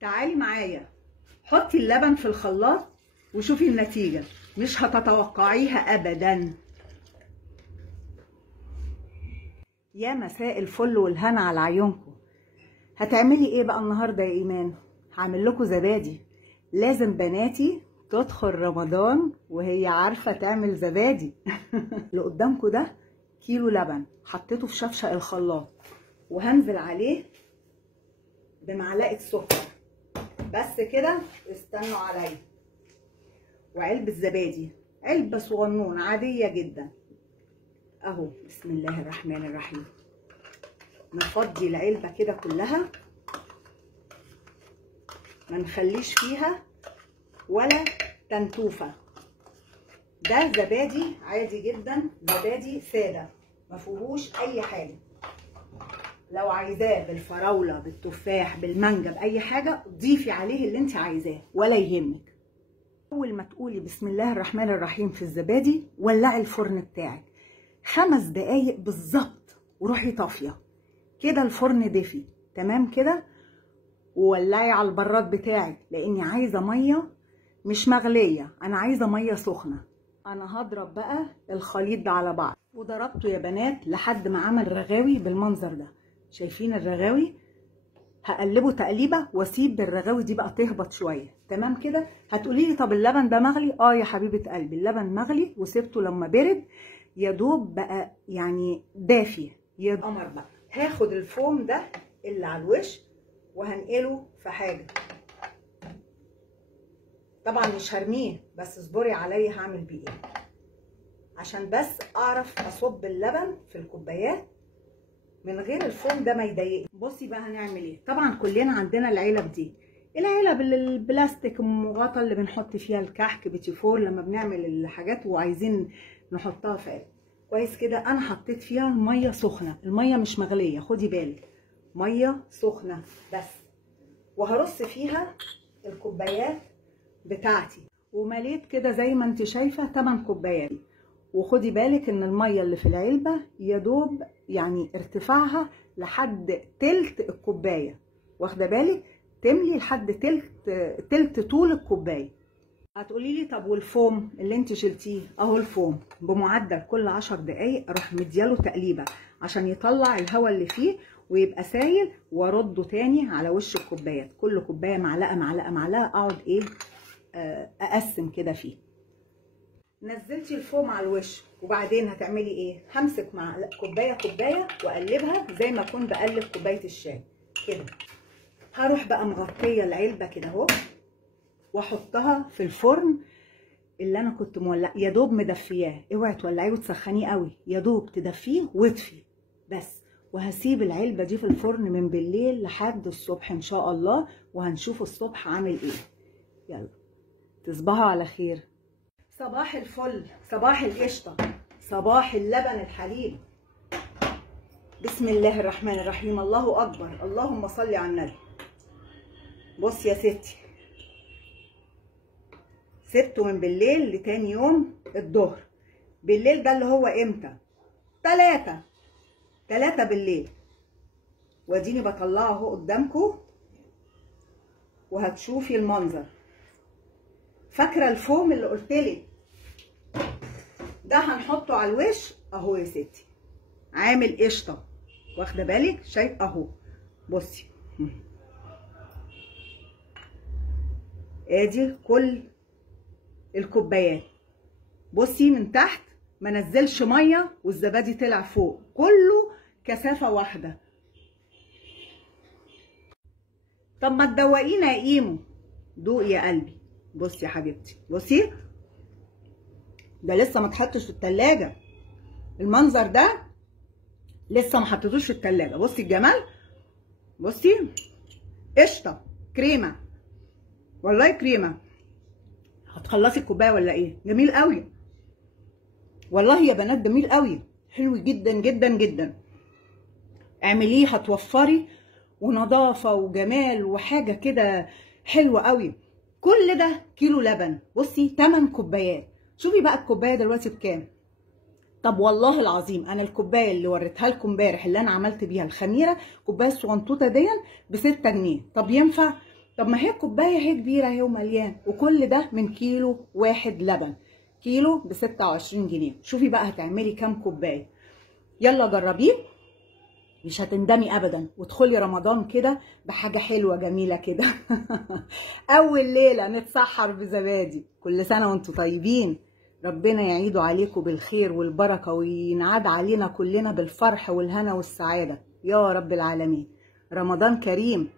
تعالي معايا حطي اللبن في الخلاط وشوفي النتيجة، مش هتتوقعيها ابدا. يا مساء الفل والهنا على عيونكم. هتعملي ايه بقى النهارده يا ايمان؟ هعمل لكم زبادي. لازم بناتي تدخل رمضان وهي عارفه تعمل زبادي. اللي قدامكم ده كيلو لبن حطيته في شفشق الخلاط، وهنزل عليه بمعلقه سكر بس كده، استنوا عليا. وعلبه زبادي، علبه صغنونه عاديه جدا اهو. بسم الله الرحمن الرحيم. نفضي العلبه كده كلها، ما نخليش فيها ولا تنتوفه. ده زبادي عادي جدا، زبادي ساده ما فيهوش اي حاجه. لو عايزاه بالفراوله بالتفاح بالمانجا باي حاجه ضيفي عليه اللي انت عايزاه ولا يهمك. اول ما تقولي بسم الله الرحمن الرحيم في الزبادي، ولعي الفرن بتاعك 5 دقايق بالظبط وروحي طافيه كده. الفرن دفي تمام كده، وولعي على البراد بتاعك لاني عايزه ميه مش مغليه، انا عايزه ميه سخنه. انا هضرب بقى الخليط ده على بعض، وضربته يا بنات لحد ما عمل رغاوي بالمنظر ده. شايفين الرغاوي؟ هقلبه تقليبه واسيب الرغاوي دي بقى تهبط شويه تمام كده. هتقولي لي طب اللبن ده مغلي؟ اه يا حبيبه قلبي، اللبن مغلي وسبته لما برد يا دوب بقى يعني دافي يا قمر. بقى هاخد الفوم ده اللي على الوش وهنقله في حاجه، طبعا مش هرميه بس اصبري عليا هعمل بيه ايه عشان بس اعرف اصب اللبن في الكوبايات من غير الفوم ده ما يضايقني. بصي بقى هنعمل ايه. طبعا كلنا عندنا العلب دي، العلب البلاستيك المغطى اللي بنحط فيها الكحك بتيفور لما بنعمل الحاجات وعايزين نحطها في قلب كويس كده. انا حطيت فيها ميه سخنه، الميه مش مغليه خدي بالك، ميه سخنه بس. وهرص فيها الكوبايات بتاعتي، ومليت كده زي ما انت شايفه 8 كوبايات. وخدي بالك ان الميه اللي في العلبه يا دوب يعني ارتفاعها لحد تلت الكوبايه، واخده بالك؟ تملي لحد تلت طول الكوبايه. هتقولي لي طب والفوم اللي انت شلتيه؟ اهو الفوم بمعدل كل 10 دقايق اروح مدياله تقليبه عشان يطلع الهواء اللي فيه ويبقى سايل، وارده تاني على وش الكوبايات. كل كوبايه معلقه معلقه معلقه، اقعد ايه اقسم كده فيه. نزلتي الفوم على الوش وبعدين هتعملي ايه؟ همسك مع كوبايه كوبايه واقلبها زي ما اكون بقلب كوبايه الشاي كده. هروح بقى مغطيه العلبه كده اهو واحطها في الفرن اللي انا كنت مولع يا دوب مدفياه. اوعي تولعيه وتسخنيه قوي، يا دوب تدفيه واطفي بس. وهسيب العلبه دي في الفرن من بالليل لحد الصبح ان شاء الله، وهنشوف الصبح عامل ايه. يلا تصبحوا على خير. صباح الفل، صباح القشطه، صباح اللبن الحليب. بسم الله الرحمن الرحيم، الله اكبر، اللهم صل على النبي. بص يا ستي، سبته من بالليل لتاني يوم الظهر. بالليل ده اللي هو امتى؟ 3 بالليل. واديني بطلعه اهو قدامكم وهتشوفي المنظر. فاكره الفوم اللي قلتلك ده هنحطه على الوش اهو يا ستي، عامل قشطه، واخده بالك؟ شايف اهو، بصي ادي كل الكوبايات. بصي من تحت ما نزلش ميه والزبادي طلع فوق، كله كثافه واحده. طب ما تدوقينا يا ايمو؟ دوقي يا قلبي. بصي يا حبيبتي، بصي ده لسه ما اتحطش في التلاجة، المنظر ده لسه ما حطيتوش في التلاجة. بصي الجمال، بصي قشطه كريمه، والله كريمه. هتخلصي الكوبايه ولا ايه؟ جميل قوي والله يا بنات، جميل قوي، حلو جدا جدا جدا. اعمليه هتوفري ونظافه وجمال وحاجه كده حلوه قوي. كل ده كيلو لبن، بصي 8 كوبايات. شوفي بقى الكوبايه دلوقتي بكام؟ طب والله العظيم انا الكوبايه اللي وريتها لكم امبارح اللي انا عملت بيها الخميره، كوبايه الصغنطوطه دي ب6 جنيه. طب ينفع؟ طب ما هي كوبايه هي كبيره اهي ومليان، وكل ده من كيلو واحد لبن. كيلو ب 26 جنيه. شوفي بقى هتعملي كام كوبايه. يلا جربيه مش هتندمي ابدا، وادخلي رمضان كده بحاجه حلوه جميله كده. اول ليله نتسحر بزبادي. كل سنه وانتم طيبين، ربنا يعيدوا عليكم بالخير والبركه، وينعاد علينا كلنا بالفرح والهنا والسعاده يا رب العالمين. رمضان كريم.